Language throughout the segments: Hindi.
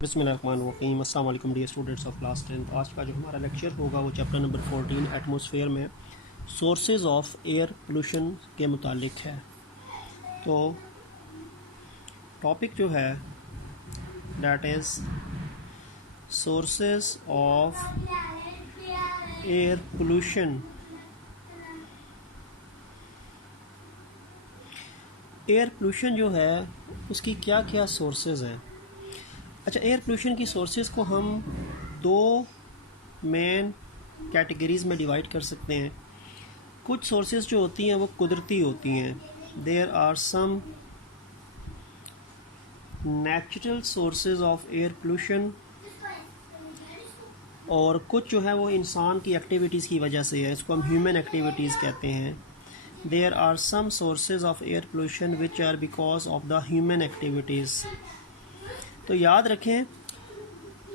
बिस्मिल्लाहिर्रहमानिर्रहीम। अस्सलाम वालेकुम डियर स्टूडेंट्स ऑफ क्लास 10। आज का जो हमारा लेक्चर होगा वो चैप्टर नंबर 14 एटमॉस्फेयर में सोर्सेज ऑफ एयर पोल्यूशन के मुतालिक है। तो टॉपिक जो है that is sources of air pollution. Air pollution जो है उसकी क्या क्या सोर्सेज हैं। अच्छा, एयर पोल्यूशन की सोर्सेज को हम दो मेन कैटेगरीज़ में डिवाइड कर सकते हैं। कुछ सोर्सेज जो होती हैं वो कुदरती होती हैं, there are some natural sources of air pollution, और कुछ जो है वो इंसान की एक्टिविटीज़ की वजह से है, इसको हम ह्यूमन एक्टिविटीज़ कहते हैं। There are some sources of air pollution which are because of the human activities. तो याद रखें,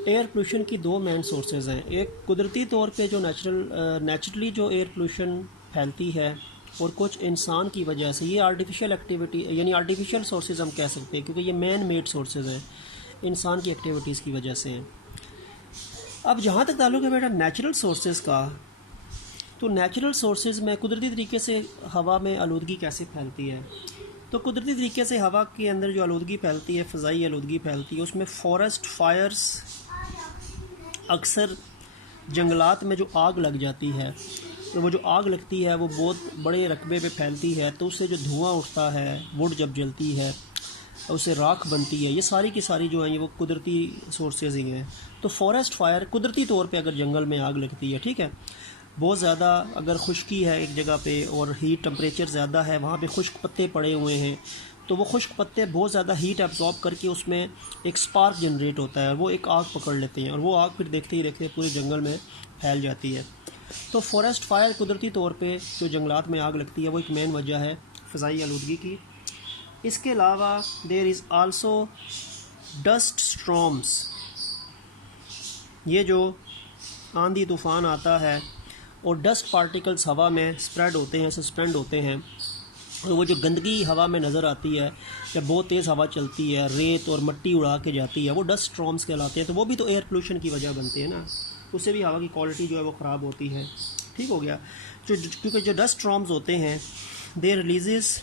एयर पोल्यूशन की दो मेन सोर्सेज हैं। एक कुदरती तौर पे जो नेचुरली जो एयर पोल्यूशन फैलती है, और कुछ इंसान की वजह से। ये आर्टिफिशियल एक्टिविटी यानी आर्टिफिशियल सोर्सेज हम कह सकते हैं, क्योंकि ये मैन मेड सोर्सेज हैं, इंसान की एक्टिविटीज़ की वजह से हैं। अब जहाँ तक ताल्लुक़ है बेटा नेचुरल सोर्सेज का, तो नेचुरल सोर्सेज में कुदरती तरीके से हवा में आलूदगी कैसे फैलती है। तो कुदरती तरीके से हवा के अंदर जो आलूदगी फैलती है, फ़ज़ाई आलूदगी फैलती है, उसमें फॉरेस्ट फायर्स, अक्सर जंगलात में जो आग लग जाती है, तो वो जो आग लगती है वो बहुत बड़े रकबे पे फैलती है, तो उससे जो धुआं उठता है, वुड जब जलती है उससे राख बनती है। ये सारी की सारी जो हैं ये वो कुदरती सोर्सेज ही हैं। तो फॉरेस्ट फायर कुदरती तौर पे अगर जंगल में आग लगती है, ठीक है, बहुत ज़्यादा अगर खुश्की है एक जगह पे और हीट टेम्परेचर ज़्यादा है, वहाँ पे खुश्क पत्ते पड़े हुए हैं, तो वो खुश्क पत्ते बहुत ज़्यादा हीट एब्जॉर्ब करके उसमें एक स्पार्क जनरेट होता है और वो एक आग पकड़ लेते हैं, और वो आग फिर देखते ही देखते पूरे जंगल में फैल जाती है। तो फॉरेस्ट फायर कुदरती तौर पे जो जंगलात में आग लगती है वो एक मेन वजह है फ़ज़ाई आलूदगी की। इसके अलावा there is also dust storms. ये जो आंधी तूफ़ान आता है और डस्ट पार्टिकल्स हवा में स्प्रेड होते हैं, सस्पेंड होते हैं, और वो जो गंदगी हवा में नज़र आती है जब बहुत तेज़ हवा चलती है, रेत और मिट्टी उड़ा के जाती है, वो डस्ट स्टॉर्म्स कहलाते हैं। तो वो भी तो एयर पोल्यूशन की वजह बनते हैं ना, उससे भी हवा की क्वालिटी जो है वो ख़राब होती है। ठीक हो गया। क्योंकि जो डस्ट स्टॉर्म्स होते हैं दे रिलीजेस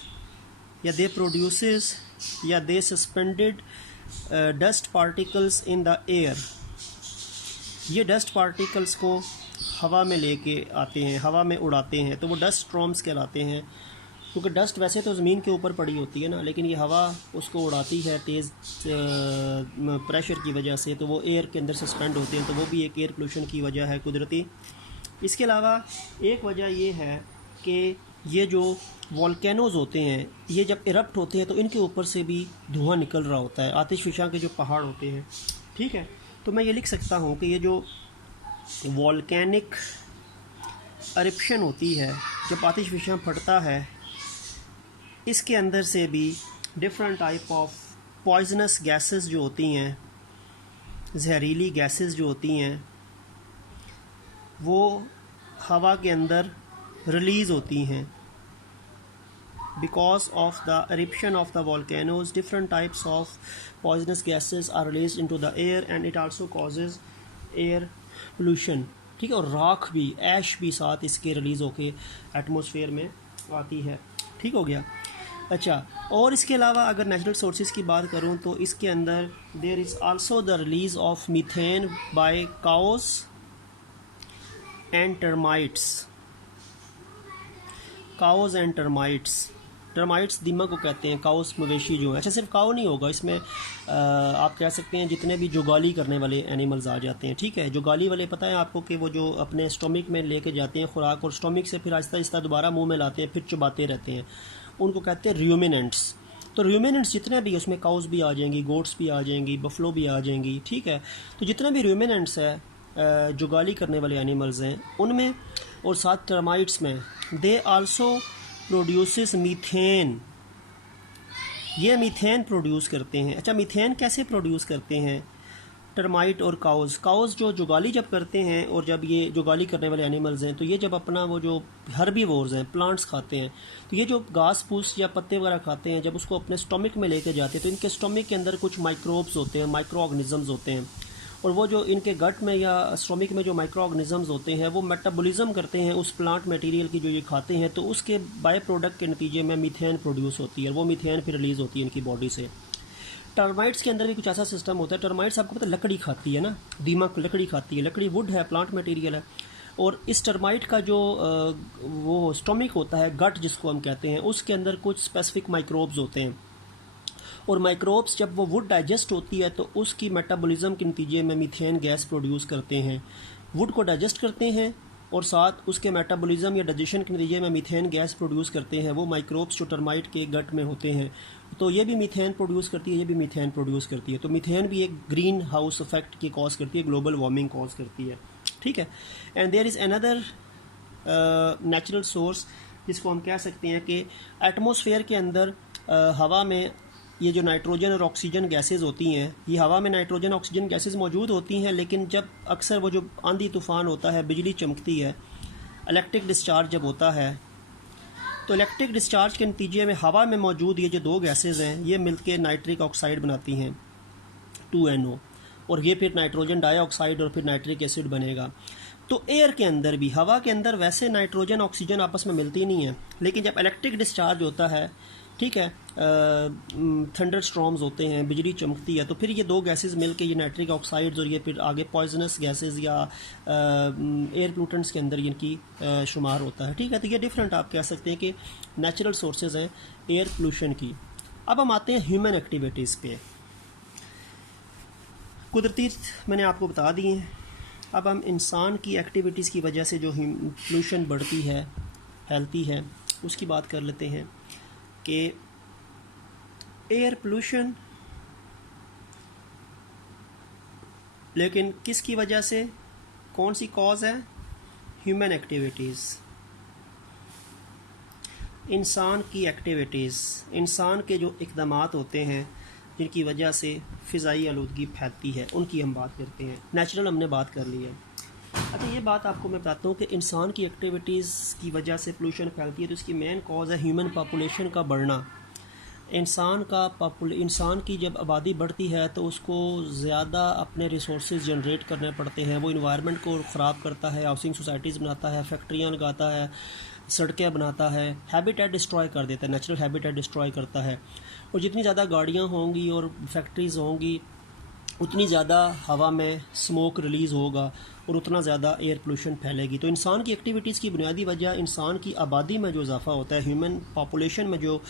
या दे प्रोड्यूसेस या they suspended dust particles in the air. ये डस्ट पार्टिकल्स को हवा में लेके आते हैं, हवा में उड़ाते हैं, तो वो डस्ट स्टॉर्म्स कहलाते हैं। क्योंकि डस्ट वैसे तो ज़मीन के ऊपर पड़ी होती है ना, लेकिन ये हवा उसको उड़ाती है तेज़ प्रेशर की वजह से, तो वो एयर के अंदर सस्पेंड होते हैं, तो वो भी एक एयर पोल्यूशन की वजह है कुदरती। इसके अलावा एक वजह ये है कि ये जो वोल्केनोज़ होते हैं, ये जब इरप्ट होते हैं तो इनके ऊपर से भी धुआं निकल रहा होता है, आतिशफ़िशा के जो पहाड़ होते हैं। ठीक है, तो मैं ये लिख सकता हूँ कि ये जो वोल्केनिक एरप्शन होती है, जब आतिशफ़िशा फटता है, इसके अंदर से भी different type of poisonous gases जो होती हैं, जहरीली गैसेस जो होती हैं, वो हवा के अंदर रिलीज़ होती हैं। Because of the eruption of the volcanoes, different types of poisonous gases are released into the air and it also causes air pollution। ठीक है, और राख भी, ऐश भी साथ इसके रिलीज़ होके एटमॉस्फेयर में आती है। ठीक हो गया। अच्छा, और इसके अलावा अगर नेचुरल सोर्सेज की बात करूं तो इसके अंदर there is also the release of methane by cows and termites. Cows and termites दीमक को कहते हैं, काउस मवेशी जो है। अच्छा, सिर्फ काउ नहीं होगा इसमें, आप कह सकते हैं जितने भी जुगाली करने वाले एनिमल्स आ जाते हैं। ठीक है, जुगाली वाले पता है आपको कि वो जो अपने स्टोमिक में लेके जाते हैं खुराक, और स्टोमिक से फिर आहिस्ता आहिस्ता दोबारा मुंह में लाते हैं, फिर चबाते रहते हैं, उनको कहते हैं रूमिनेंट्स। तो रूमिनेंट्स जितने भी, उसमें काउस भी आ जाएंगी, गोट्स भी आ जाएंगी, बफलो भी आ जाएंगी। ठीक है, तो जितने भी रूमिनेंट्स है जुगाली करने वाले एनिमल्स हैं उनमें, और साथ टर्माइट्स में, दे आल्सो प्रोड्यूसेस मीथेन। ये मीथेन प्रोड्यूस करते हैं। अच्छा, मीथेन कैसे प्रोड्यूस करते हैं? टर्माइट और काउज़ जो जुगाली जब करते हैं, और जब ये जुगाली करने वाले एनिमल्स हैं, तो ये जब अपना वो जो हर्बीवोर्स हैं, प्लांट्स खाते हैं, तो ये जो घास फूस या पत्ते वगैरह खाते हैं, जब उसको अपने स्टोमिक में लेके जाते हैं तो इनके स्टोमिक के अंदर कुछ माइक्रोब्स होते हैं, माइक्रो ऑर्गेनिजम्स होते हैं, और वो जो इनके गट में या स्टोमिक में जो माइक्रो ऑर्गेनिजम्स होते हैं वो मेटाबॉलिज्म करते हैं उस प्लांट मटेरियल की जो ये खाते हैं, तो उसके बाय प्रोडक्ट के नतीजे में मीथेन प्रोड्यूस होती है, और वो मीथेन फिर रिलीज़ होती है इनकी बॉडी से। टर्माइट्स के अंदर भी कुछ ऐसा सिस्टम होता है। टर्माइट्स आपको पता है लकड़ी खाती है ना, दीमक लकड़ी खाती है, लकड़ी वुड है, प्लांट मटेरियल है, और इस टर्माइट का जो वो स्टोमिक होता है, गट जिसको हम कहते हैं, उसके अंदर कुछ स्पेसिफिक माइक्रोब्स होते हैं, और माइक्रोब्स जब वो वुड डाइजेस्ट होती है तो उसकी मेटाबॉलिज्म के नतीजे में मीथेन गैस प्रोड्यूस करते हैं, वुड को डाइजेस्ट करते हैं, और साथ उसके मेटाबॉलिज्म या डाइजेशन के नतीजे में मीथेन गैस प्रोड्यूस करते हैं वो माइक्रोब्स जो टर्माइट के गट में होते हैं। तो ये भी मीथेन प्रोड्यूस करती है, ये भी मीथेन प्रोड्यूस करती है। तो मीथेन भी एक ग्रीन हाउस इफेक्ट की कॉज करती है, ग्लोबल वार्मिंग कॉज करती है, ठीक है। And there is another natural source जिसको हम कह सकते हैं कि एटमॉस्फेयर के अंदर हवा में ये जो नाइट्रोजन और ऑक्सीजन गैसेस होती हैं, ये हवा में नाइट्रोजन ऑक्सीजन गैसेस मौजूद होती हैं, लेकिन जब अक्सर वो जो आंधी तूफ़ान होता है, बिजली चमकती है, इलेक्ट्रिक डिस्चार्ज जब होता है, तो इलेक्ट्रिक डिस्चार्ज के नतीजे में हवा में मौजूद ये जो दो गैसेस हैं ये मिलकर नाइट्रिक ऑक्साइड बनाती हैं 2NO, और ये फिर नाइट्रोजन डाइऑक्साइड और फिर नाइट्रिक एसिड बनेगा। तो एयर के अंदर भी, हवा के अंदर वैसे नाइट्रोजन ऑक्सीजन आपस में मिलती नहीं है, लेकिन जब इलेक्ट्रिक डिस्चार्ज होता है, ठीक है, थंडर स्टॉर्म्स होते हैं, बिजली चमकती है, तो फिर ये दो गैसेस मिलके ये नाइट्रिक ऑक्साइड्स और ये फिर आगे पॉइजनस गैसेस या एयर पोल्यूटेंट्स के अंदर इनकी शुमार होता है, ठीक है। तो ये डिफरेंट आप कह सकते हैं कि नेचुरल सोर्सेज हैं एयर पोल्यूशन की। अब हम आते हैं ह्यूमन एक्टिविटीज़ पे। कुदरती मैंने आपको बता दिए हैं, अब हम इंसान की एक्टिविटीज़ की वजह से जो पोल्यूशन बढ़ती है, फैलती है, उसकी बात कर लेते हैं कि एयर पोल्यूशन, लेकिन किसकी वजह से, कौन सी कॉज है? ह्यूमन एक्टिविटीज़, इंसान की एक्टिविटीज़, इंसान के जो इक़दामात होते हैं जिनकी वजह से फ़िज़ाई आलूदगी फैलती है, उनकी हम बात करते हैं। नेचुरल हमने बात कर ली है। अच्छा, ये बात आपको मैं बताता हूँ कि इंसान की एक्टिविटीज़ की वजह से पोल्यूशन फैलती है, तो इसकी मेन कॉज है ह्यूमन पॉपुलेशन का बढ़ना। इंसान की जब आबादी बढ़ती है तो उसको ज़्यादा अपने रिसोर्सेज जनरेट करने पड़ते हैं, वो इन्वायरमेंट को ख़राब करता है, हाउसिंग सोसाइटीज़ बनाता है, फैक्ट्रियाँ लगाता है, सड़कें बनाता है, हैबिटेट डिस्ट्रॉय कर देता है, नेचुरल हैबिटेट डिस्ट्रॉय करता है। और जितनी ज़्यादा गाड़ियाँ होंगी और फैक्ट्रीज़ होंगी उतनी ज़्यादा हवा में स्मोक रिलीज़ होगा और उतना ज़्यादा एयर पोल्यूशन फैलेगी। तो इंसान की एक्टिविटीज़ की बुनियादी वजह इंसान की आबादी में जो इजाफा होता है, ह्यूमन पॉपुलेशन में जो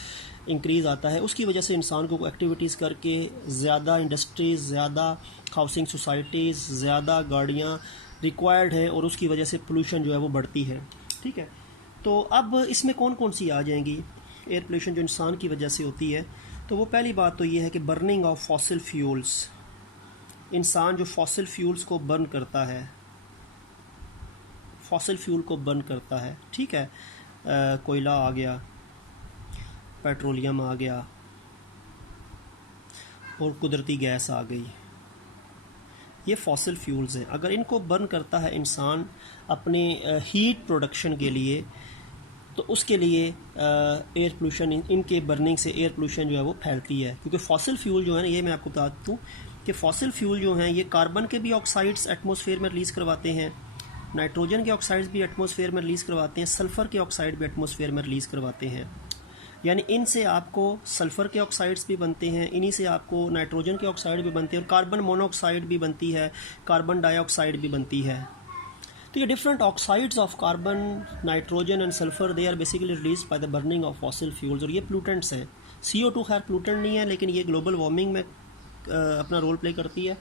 इंक्रीज़ आता है, उसकी वजह से इंसान को एक्टिविटीज़ करके ज़्यादा इंडस्ट्रीज़, ज़्यादा हाउसिंग सोसाइटीज़, ज़्यादा गाड़ियाँ रिक्वायर्ड हैं और उसकी वजह से पोल्यूशन जो है वो बढ़ती है, ठीक है। तो अब इसमें कौन कौन सी आ जाएंगी एयर पोल्यूशन जो इंसान की वजह से होती है? तो वो पहली बात तो ये है कि बर्निंग ऑफ फॉसिल फ्यूल्स, इंसान जो फॉसिल फ्यूल्स को बर्न करता है, फॉसिल फ्यूल को बर्न करता है, ठीक है, कोयला आ गया, पेट्रोलियम आ गया और कुदरती गैस आ गई, ये फॉसिल फ्यूल्स हैं। अगर इनको बर्न करता है इंसान अपने हीट प्रोडक्शन के लिए, तो उसके लिए एयर पोल्यूशन, इनके बर्निंग से एयर पोल्यूशन जो है वो फैलती है। क्योंकि फॉसिल फ्यूल जो है ना, ये मैं आपको बता दूँ कि फॉसिल फ्यूल जो हैं ये कार्बन के भी ऑक्साइड्स एटमॉस्फेयर में रिलीज़ करवाते हैं, नाइट्रोजन के ऑक्साइड्स भी एटमॉस्फेयर में रिलीज़ करवाते हैं, सल्फ़र के ऑक्साइड भी एटमॉस्फेयर में रिलीज़ करवाते हैं। यानी इनसे आपको सल्फ़र के ऑक्साइड्स भी बनते हैं, इन्हीं से आपको नाइट्रोजन के ऑक्साइड भी बनते हैं और कार्बन मोनोऑक्साइड भी बनती है, कार्बन डाइऑक्साइड भी बनती है। तो ये different oxides of carbon, nitrogen and sulphur, they are basically release by the burning of fossil fuels, और ये पोल्यूटेंट्स हैं। CO2 खैर पोल्यूटेंट नहीं है, लेकिन ये ग्लोबल वार्मिंग में अपना रोल प्ले करती है,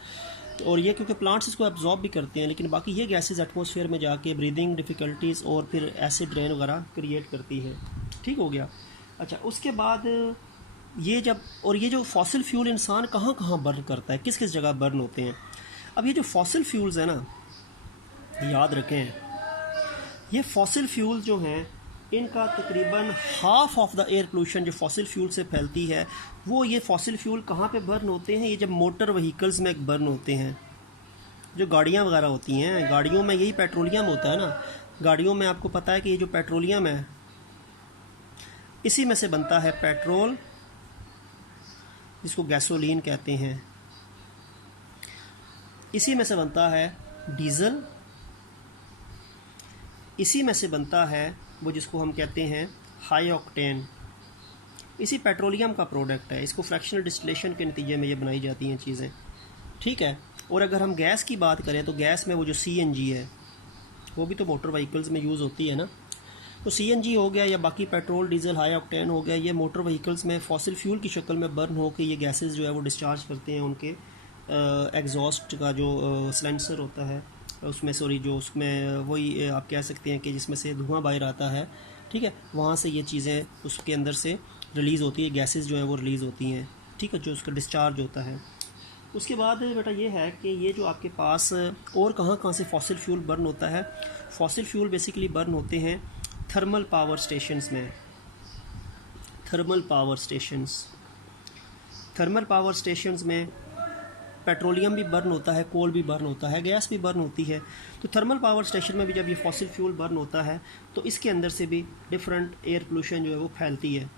और ये क्योंकि प्लांट्स इसको एब्जॉर्ब भी करते हैं, लेकिन बाकी ये गैसेस एटमॉस्फेयर में जाके ब्रीदिंग डिफ़िकल्टीज़ और फिर एसिड रेन वगैरह क्रिएट करती है, ठीक हो गया। अच्छा, उसके बाद ये जब, और ये जो फॉसिल फ्यूल इंसान कहाँ कहाँ बर्न करता है, किस किस जगह बर्न होते हैं? अब ये जो फॉसिल फ्यूल्स हैं ना, याद रखें, ये फॉसिल फ्यूल जो हैं इनका तकरीबन half of the air pollution जो फॉसिल फ्यूल से फैलती है, वो ये फॉसिल फ्यूल कहाँ पे बर्न होते हैं? ये जब मोटर व्हीकल्स में बर्न होते हैं, जो गाड़ियाँ वगैरह होती हैं, गाड़ियों में यही पेट्रोलियम होता है ना। गाड़ियों में आपको पता है कि ये जो पेट्रोलियम है इसी में से बनता है पेट्रोल, जिसको गैसोलीन कहते हैं। इसी में से बनता है डीज़ल, इसी में से बनता है वो जिसको हम कहते हैं हाई ऑक्टेन। इसी पेट्रोलियम का प्रोडक्ट है, इसको फ्रैक्शनल डिस्टिलेशन के नतीजे में ये बनाई जाती हैं चीज़ें, ठीक है। और अगर हम गैस की बात करें तो गैस में वो जो CNG है वो भी तो मोटर व्हीकल्स में यूज़ होती है ना। तो CNG हो गया या बाकी पेट्रोल डीजल हाई ऑक्टेन हो गया, ये मोटर व्हीकल्स में फॉसिल फ्यूल की शक्ल में बर्न हो के ये गैसेस जो है वो डिस्चार्ज करते हैं उनके एग्जॉस्ट का जो सिलेंसर होता है उसमें, सॉरी जो उसमें वही आप कह सकते हैं कि जिसमें से धुआं बाहर आता है, ठीक है, वहाँ से ये चीज़ें उसके अंदर से रिलीज़ होती है, गैसेस जो है वो रिलीज़ होती हैं, ठीक है, जो उसका डिस्चार्ज होता है। उसके बाद बेटा ये है कि ये जो आपके पास और कहाँ से फॉसिल फ्यूल बर्न होता है। फॉसिल फ्यूल बेसिकली बर्न होते हैं थर्मल पावर स्टेशंस में। थर्मल पावर स्टेशंस में पेट्रोलियम भी बर्न होता है, कोल भी बर्न होता है, गैस भी बर्न होती है। तो थर्मल पावर स्टेशन में भी जब ये फॉसिल फ्यूल बर्न होता है तो इसके अंदर से भी डिफरेंट एयर पोल्यूशन जो है वो फैलती है।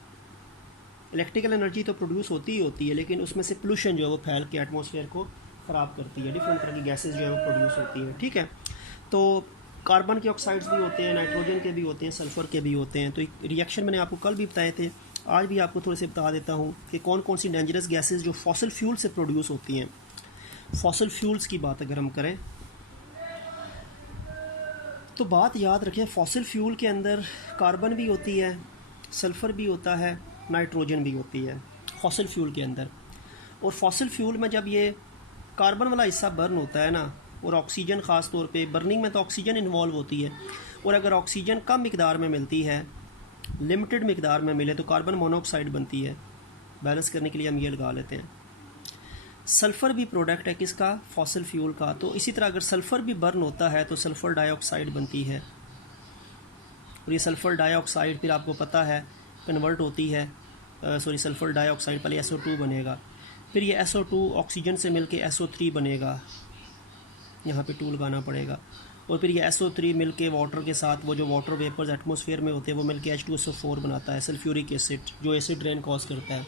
इलेक्ट्रिकल एनर्जी तो प्रोड्यूस होती ही होती है, लेकिन उसमें से पोल्यूशन जो है वो फैल के एटमॉस्फेयर को ख़राब करती है, डिफरेंट तरह की गैसेज जो है वो प्रोड्यूस होती हैं, ठीक है। तो कार्बन के ऑक्साइड्स भी होते हैं, नाइट्रोजन के भी होते हैं, सल्फ़र के भी होते हैं। तो रिएक्शन मैंने आपको कल भी बताए थे, आज भी आपको थोड़े से बता देता हूँ कि कौन कौन सी डेंजरस गैसेज जो फॉसिल फ्यूल से प्रोड्यूस होती हैं। फॉसिल फ्यूल्स की बात अगर हम करें तो बात याद रखें, फॉसिल फ्यूल के अंदर कार्बन भी होती है, सल्फ़र भी होता है, नाइट्रोजन भी होती है फॉसिल फ्यूल के अंदर। और फॉसिल फ्यूल में जब ये कार्बन वाला हिस्सा बर्न होता है ना, और ऑक्सीजन ख़ास तौर पे बर्निंग में तो ऑक्सीजन इन्वॉल्व होती है, और अगर ऑक्सीजन कम मिकदार में मिलती है, लिमिटेड मिकदार में मिले तो कार्बन मोनोऑक्साइड बनती है। बैलेंस करने के लिए हम ये लगा लेते हैं। सल्फ़र भी प्रोडक्ट है किसका, फॉसिल फ्यूल का। तो इसी तरह अगर सल्फ़र भी बर्न होता है तो सल्फ़र डाइऑक्साइड बनती है, और ये सल्फ़र डाइऑक्साइड फिर आपको पता है कन्वर्ट होती है, सल्फ़र डाइऑक्साइड पहले SO2 बनेगा, फिर ये SO2 ऑक्सीजन से मिलके SO3 बनेगा, यहाँ पे 2 लगाना पड़ेगा, और फिर ये SO3 मिलके वाटर के साथ वो जो वाटर वेपर्स एटमॉस्फेयर में होते हैं वो मिलके H2SO4 बनाता है, सल्फ्यूरिक एसिड, जो एसिड रेन कॉज करता है।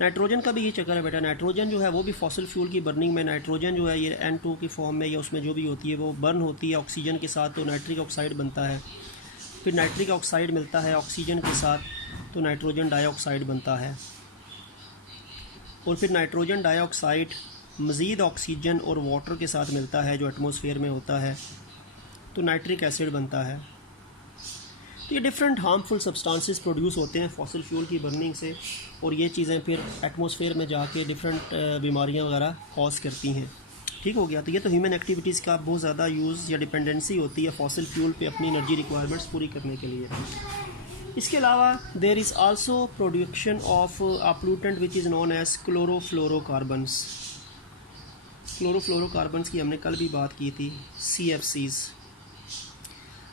नाइट्रोजन का भी ये चक्कर है बेटा। नाइट्रोजन जो है वो भी फॉसिल फ्यूल की बर्निंग में, नाइट्रोजन जो है ये N2 की फॉर्म में या उसमें जो भी होती है वो बर्न होती है ऑक्सीजन के साथ, तो नाइट्रिक ऑक्साइड बनता है। फिर नाइट्रिक ऑक्साइड मिलता है ऑक्सीजन के साथ तो नाइट्रोजन डाइऑक्साइड बनता है, और फिर नाइट्रोजन डाइऑक्साइड मज़ीद ऑक्सीजन और वाटर के साथ मिलता है जो एटमॉस्फेयर में होता है तो नाइट्रिक एसिड बनता है। तो ये डिफरेंट हार्मफुल सब्सटेंसेस प्रोड्यूस होते हैं फॉसिल फ्यूल की बर्निंग से, और ये चीज़ें फिर एटमॉस्फेयर में जाके डिफरेंट बीमारियां वगैरह कॉज करती हैं, ठीक हो गया। तो ये तो ह्यूमन एक्टिविटीज़ का बहुत ज़्यादा यूज़ या डिपेंडेंसी होती है फॉसिल फ्यूल पे अपनी एनर्जी रिक्वायरमेंट्स पूरी करने के लिए। इसके अलावा there is also production of a pollutant which is known as chlorofluorocarbons. Chlorofluorocarbons की हमने कल भी बात की थी, CFCs।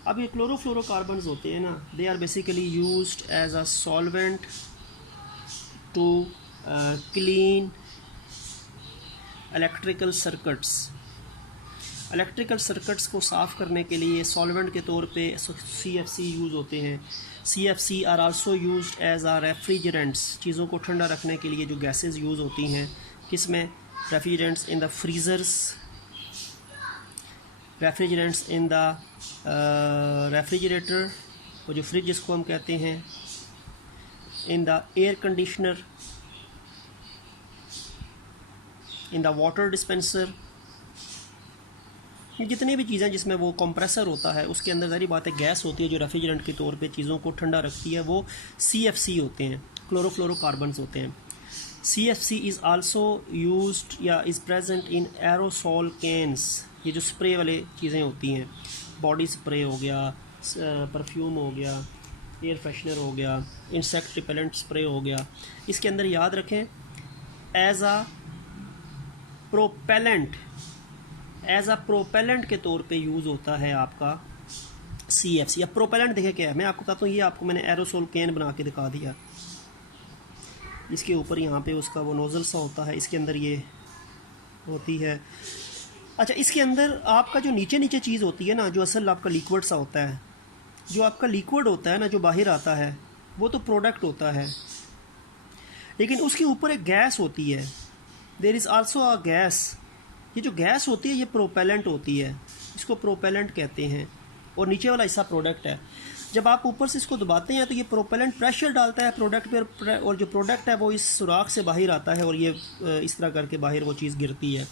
अब ये क्लोरोफ्लोरोकार्बन्स होते हैं ना, they are basically used as a solvent to clean electrical circuits. Electrical circuits को साफ़ करने के लिए सॉल्वेंट के तौर पे CFC यूज़ होते हैं। CFC are also used as a refrigerants, चीज़ों को ठंडा रखने के लिए जो गैसेस यूज़ होती हैं, किसमें, refrigerants in the freezers, refrigerants in the refrigerator, वो जो फ्रिज जिसको हम कहते हैं, in the air conditioner, in the water dispenser. जितनी भी चीज़ें जिसमें वो कंप्रेसर होता है उसके अंदर ज़ाहिर बात है गैस होती है जो रेफ्रिजरेंट के तौर पे चीज़ों को ठंडा रखती है, वो CFC होते हैं, क्लोरोफ्लोरोकार्बन्स होते हैं। CFC इज़ आल्सो यूज्ड या is present in aerosol cans, ये जो स्प्रे वाले चीज़ें होती हैं, बॉडी स्प्रे हो गया, परफ्यूम हो गया, एयर फ्रेशनर हो गया, इंसेक्ट रिपेलेंट स्प्रे हो गया, इसके अंदर याद रखें एज आ प्रोपेलेंट के तौर पे यूज़ होता है आपका CFC। अब प्रोपेलेंट देखें क्या है, मैं आपको बताता हूँ, ये आपको मैंने एरोसोल कैन बना के दिखा दिया, इसके ऊपर यहाँ पे उसका वो नोज़ल सा होता है, इसके अंदर ये होती है अच्छा, इसके अंदर आपका जो नीचे नीचे चीज़ होती है ना, जो असल आपका लिक्विड सा होता है, जो आपका लिक्विड होता है ना, जो बाहर आता है, वो तो प्रोडक्ट होता है, लेकिन उसके ऊपर एक गैस होती है। There is also a gas. ये जो गैस होती है ये प्रोपेलेंट होती है, इसको प्रोपेलेंट कहते हैं, और नीचे वाला हिस्सा प्रोडक्ट है। जब आप ऊपर से इसको दबाते हैं तो ये प्रोपेलेंट प्रेशर डालता है प्रोडक्ट पर, और जो प्रोडक्ट है वो इस सुराख से बाहर आता है और ये इस तरह करके बाहर वो चीज़ गिरती है।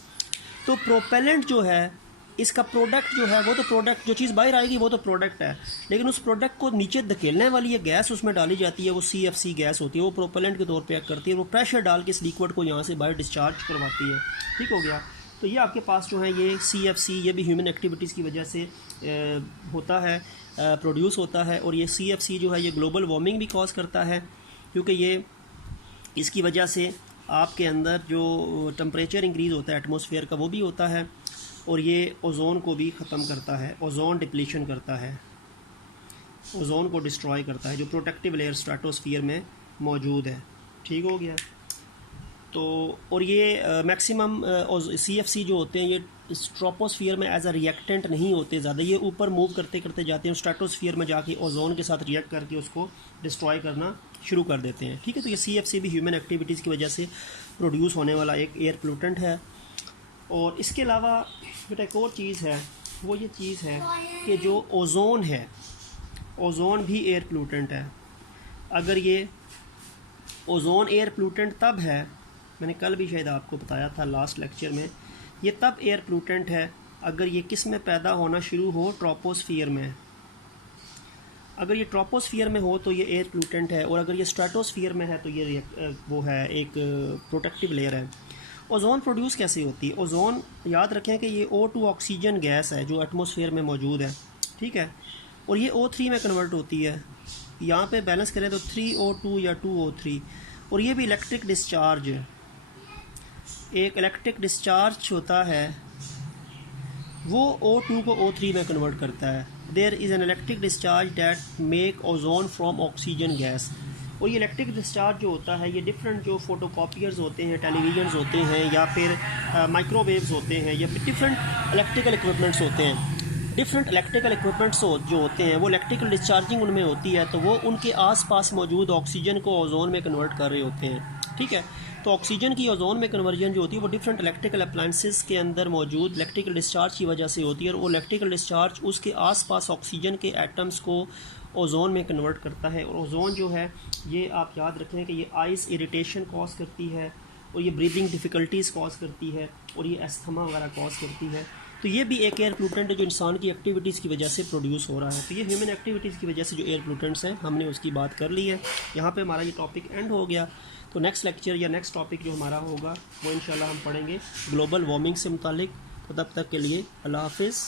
तो प्रोपेलेंट जो है, इसका प्रोडक्ट जो है वो तो प्रोडक्ट, जो चीज़ बाहर आएगी वो तो प्रोडक्ट है, लेकिन उस प्रोडक्ट को नीचे धकेलने वाली ये गैस उसमें डाली जाती है, वो CFC गैस होती है, वो प्रोपेलेंट के तौर पे एक्ट करती है, वो प्रेशर डाल के इस लिक्विड को यहाँ से बाहर डिस्चार्ज करवाती है। ठीक हो गया। तो ये आपके पास जो है ये CFC, ये भी ह्यूमन एक्टिविटीज़ की वजह से होता है, प्रोड्यूस होता है। और ये CFC जो है ये ग्लोबल वार्मिंग भी कॉज करता है, क्योंकि ये इसकी वजह से आपके अंदर जो टेम्परेचर इंक्रीज़ होता है एटमॉस्फेयर का वो भी होता है, और ये ओजोन को भी ख़त्म करता है, ओजोन डिप्लीशन करता है, ओजोन को डिस्ट्रॉय करता है, जो प्रोटेक्टिव लेयर स्ट्रेटोस्फीयर में मौजूद है। ठीक हो गया। तो और ये मैक्सिमम CFC जो होते हैं ये स्ट्रोपोस्फीयर में एज अ रिएक्टेंट नहीं होते ज़्यादा, ये ऊपर मूव करते करते जाते हैं, स्ट्रेटोस्फीयर में जाके ओजोन के साथ रिएक्ट करके उसको डिस्ट्रॉय करना शुरू कर देते हैं। ठीक है। तो ये CFC भी ह्यूमन एक्टिविटीज़ की वजह से प्रोड्यूस होने वाला एक एयर पोल्यूटेंट है। और इसके अलावा बेटा एक और चीज़ है, वो ये चीज़ है कि जो ओजोन है, ओजोन भी एयर पोल्यूटेंट है। अगर ये ओजोन एयर पोल्यूटेंट तब है, मैंने कल भी शायद आपको बताया था लास्ट लेक्चर में, ये तब एयर पोल्यूटेंट है अगर ये किस में पैदा होना शुरू हो, ट्रोपोस्फियर में। अगर ये ट्रोपोस्फियर में हो तो ये एयर पोल्यूटेंट है, और अगर ये स्ट्रेटोस्फियर में है तो ये वो है एक प्रोटेक्टिव लेयर है। ओजोन प्रोड्यूस कैसे होती है? ओजोन याद रखें कि ये O2 ऑक्सीजन गैस है जो एटमॉस्फेयर में मौजूद है। ठीक है। और ये O3 में कन्वर्ट होती है, यहाँ पे बैलेंस करें तो 3O2 या 2O3। और ये भी इलेक्ट्रिक डिस्चार्ज, एक इलेक्ट्रिक डिस्चार्ज होता है, वो O2 को O3 में कन्वर्ट करता है। There is an electric discharge that make ozone from oxygen gas. और ये इलेक्ट्रिक डिस्चार्ज जो होता है ये डिफरेंट जो फोटोकॉपियर्स होते हैं, टेलीविजन्स होते हैं, या फिर माइक्रोवेव्स होते हैं, या फिर डिफरेंट इलेक्ट्रिकल इक्विपमेंट्स होते हैं। डिफरेंट इलेक्ट्रिकल इक्विपमेंट्स जो होते हैं वो इलेक्ट्रिकल डिस्चार्जिंग उनमें होती है, तो वो उनके आसपास मौजूद ऑक्सीजन को ओजोन में कन्वर्ट कर रहे होते हैं। ठीक है। तो ऑक्सीजन की ओजोन में कन्वर्जन जो होती है वो डिफरेंट इलेक्ट्रिकल अप्लायंसेस के अंदर मौजूद इलेक्ट्रिकल डिस्चार्ज की वजह से होती है, और वो इलेक्ट्रिकल डिस्चार्ज उसके आसपास ऑक्सीजन के एटम्स को ओजोन में कन्वर्ट करता है। और ओजोन जो है ये आप याद रखें कि ये आइस इरिटेशन कॉज करती है, और ये ब्रीदिंग डिफ़िकल्टीज़ कॉज करती है, और ये अस्थमा वगैरह कॉज करती है। तो ये भी एक एयर पोल्यूटेंट है जो इंसान की एक्टिविटीज़ की वजह से प्रोड्यूस हो रहा है। तो ये ह्यूमन एक्टिविटीज़ की वजह से जो एयर पोल्यूटेंट्स हैं हमने उसकी बात कर ली है। यहाँ पे हमारा ये टॉपिक एंड हो गया। तो नेक्स्ट लेक्चर या नेक्स्ट टॉपिक जो हमारा होगा वो इंशाल्लाह हम पढ़ेंगे ग्लोबल वार्मिंग से मुतालिक। तो तब तक के लिए अल्लाह हाफिज़।